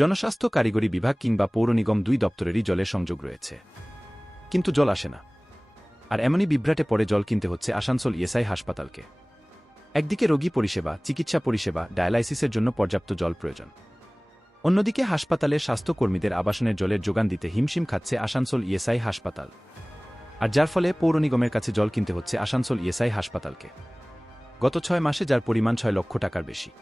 জনস্বাস্থ্য কারিগরি বিভাগ কিংবা পৌর নিগম দুই দপ্তরেরই জলের সংযোগ রয়েছে, কিন্তু জল আসে না। আর এমনই বিভ্রাটে পড়ে জল কিনতে হচ্ছে আসানসোল ইএসআই হাসপাতালকে। একদিকে রোগী পরিষেবা, চিকিৎসা পরিষেবা, ডায়ালাইসিসের জন্য পর্যাপ্ত জল প্রয়োজন, অন্যদিকে হাসপাতালের স্বাস্থ্যকর্মীদের আবাসনের জলের যোগান দিতে হিমশিম খাচ্ছে আসানসোল ইএসআই হাসপাতাল। আর যার ফলে পৌর নিগমের কাছে জল কিনতে হচ্ছে আসানসোল ইএসআই হাসপাতালকে। গত 6 মাসে যার পরিমাণ 6 লক্ষ টাকার বেশি।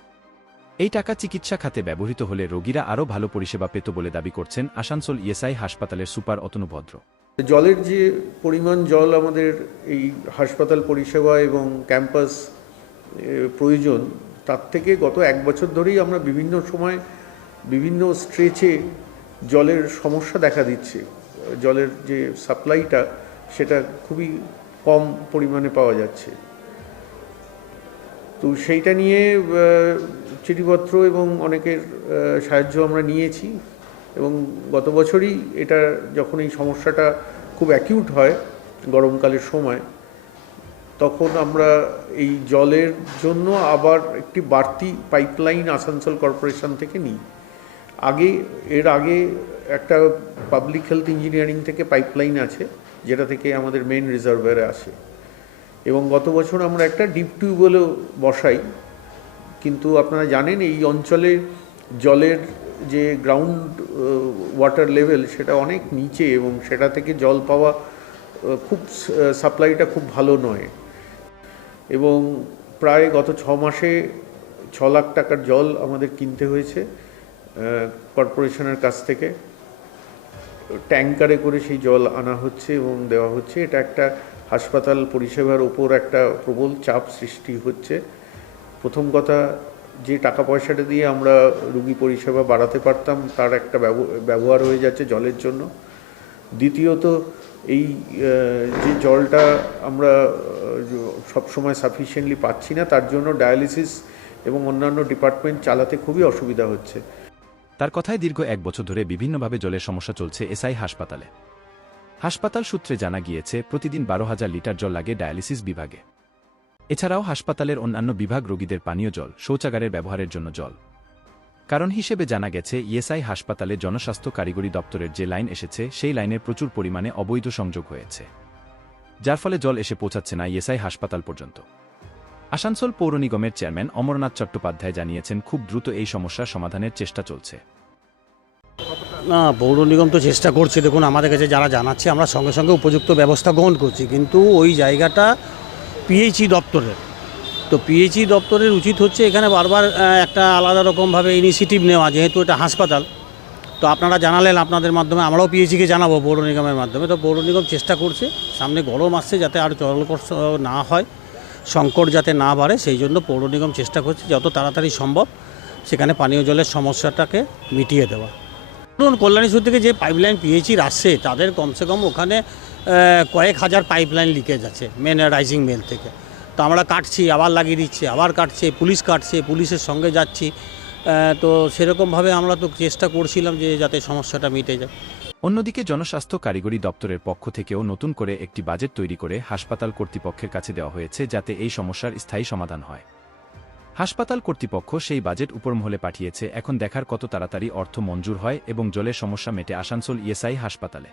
এই টাকা চিকিৎসা খাতে ব্যবহৃত হলে রোগীরা আরও ভালো পরিষেবা পেত বলে দাবি করছেন আসানসোল ইএসআই হাসপাতালের সুপার অতনু ভদ্র। জলের যে পরিমাণ জল আমাদের এই হাসপাতাল পরিষেবা এবং ক্যাম্পাস প্রয়োজন, তার থেকে গত 1 বছর ধরেই আমরা বিভিন্ন সময় বিভিন্ন স্ট্রেচে জলের সমস্যা দেখা দিচ্ছে। জলের যে সাপ্লাইটা সেটা খুবই কম পরিমাণে পাওয়া যাচ্ছে। তো সেইটা নিয়ে চিঠিপত্র এবং অনেকের সাহায্য আমরা নিয়েছি এবং গত বছরই এটা যখন এই সমস্যাটা খুব অ্যাকিউট হয় গরমকালের সময়, তখন আমরা এই জলের জন্য আবার একটি বাড়তি পাইপলাইন আসানসোল কর্পোরেশন থেকে নিই। এর আগে একটা পাবলিক হেলথ ইঞ্জিনিয়ারিং থেকে পাইপলাইন আছে, যেটা থেকে আমাদের মেন রিজার্ভারে আসে, এবং গত বছর আমরা একটা ডিপ টিউবওয়েলও বসাই। কিন্তু আপনারা জানেন এই অঞ্চলে জলের যে গ্রাউন্ড ওয়াটার লেভেল সেটা অনেক নিচে এবং সেটা থেকে জল পাওয়া সাপ্লাইটা খুব ভালো নয়। এবং প্রায় গত 6 মাসে 6 লাখ টাকার জল আমাদের কিনতে হয়েছে কর্পোরেশনের কাছ থেকে। ট্যাঙ্কারে করে সেই জল আনা হচ্ছে এবং দেওয়া হচ্ছে। এটা একটা হাসপাতাল পরিষেবার ওপর একটা প্রবল চাপ সৃষ্টি হচ্ছে। প্রথম কথা, যে টাকা পয়সাটা দিয়ে আমরা রোগী পরিষেবা বাড়াতে পারতাম তার একটা ব্যবহার হয়ে যাচ্ছে জলের জন্য। দ্বিতীয়ত, এই যে জলটা আমরা সবসময় সাফিসিয়েন্টলি পাচ্ছি না, তার জন্য ডায়ালিসিস এবং অন্যান্য ডিপার্টমেন্ট চালাতে খুবই অসুবিধা হচ্ছে। তার কথায় দীর্ঘ 1 বছর ধরে বিভিন্নভাবে জলের সমস্যা চলছে এসআই হাসপাতালে। হাসপাতাল সূত্রে জানা গিয়েছে প্রতিদিন 12,000 লিটার জল লাগে ডায়ালিসিস বিভাগে। এছাড়াও হাসপাতালের অন্যান্য বিভাগ রোগীদের পানীয় জল, শৌচাগারের ব্যবহারের জন্য জল। কারণ হিসেবে জানা গেছে ইএসআই হাসপাতালে জনস্বাস্থ্য কারিগরি দপ্তরের যে লাইন এসেছে সেই লাইনের প্রচুর পরিমাণে অবৈধ সংযোগ হয়েছে, যার ফলে জল এসে পৌঁছাচ্ছে না ইএসআই হাসপাতাল পর্যন্ত। আসানসোল পৌর নিগমের চেয়ারম্যান অমরনাথ চট্টোপাধ্যায় জানিয়েছেন খুব দ্রুত এই সমস্যার সমাধানের চেষ্টা চলছে। না, পৌর নিগম তো চেষ্টা করছে। দেখুন, আমাদের কাছে যারা জানাচ্ছে আমরা সঙ্গে সঙ্গে উপযুক্ত ব্যবস্থা গ্রহণ করছি, কিন্তু ওই জায়গাটা পিএইচই দপ্তরের। তো পিএইচই দপ্তরের উচিত হচ্ছে এখানে বারবার একটা আলাদা রকমভাবে ইনিশিয়েটিভ নেওয়া, যেহেতু এটা হাসপাতাল। তো আপনারা জানালেন, আপনাদের মাধ্যমে আমরাও পিএইচিকে জানাবো পৌর নিগমের মাধ্যমে। তো পৌর নিগম চেষ্টা করছে, সামনে গরম আসছে যাতে আর জলকষ্ট না হয়, সংকট যাতে না বাড়ে, সেই জন্য পৌর নিগম চেষ্টা করছে যত তাড়াতাড়ি সম্ভব সেখানে পানীয় জলের সমস্যাটাকে মিটিয়ে দেওয়া। ধরুন, কল্যাণীশ্বর থেকে যে পাইপলাইন পিএইচির আসছে তাদের কমসে কম ওখানে কয়েক হাজার পাইপলাইন লিকেজ আছে মেন রাইজিং মেল থেকে। তো আমরা কাটছি, আবার লাগিয়ে দিচ্ছি, আবার কাটছে, পুলিশ কাটছে, পুলিশের সঙ্গে যাচ্ছি। তো সেরকমভাবে আমরা তো চেষ্টা করছিলাম যে যাতে সমস্যাটা মিটে যায়। অন্যদিকে জনস্বাস্থ্য কারিগরি দপ্তরের পক্ষ থেকেও নতুন করে একটি বাজেট তৈরি করে হাসপাতাল কর্তৃপক্ষের কাছে দেওয়া হয়েছে যাতে এই সমস্যার স্থায়ী সমাধান হয়। হাসপাতাল কর্তৃপক্ষ সেই বাজেট উপরমহলে পাঠিয়েছে। এখন দেখার কত তাড়াতাড়ি অর্থ মঞ্জুর হয় এবং জলের সমস্যা মেটে আসানসোল ইএসআই হাসপাতালে।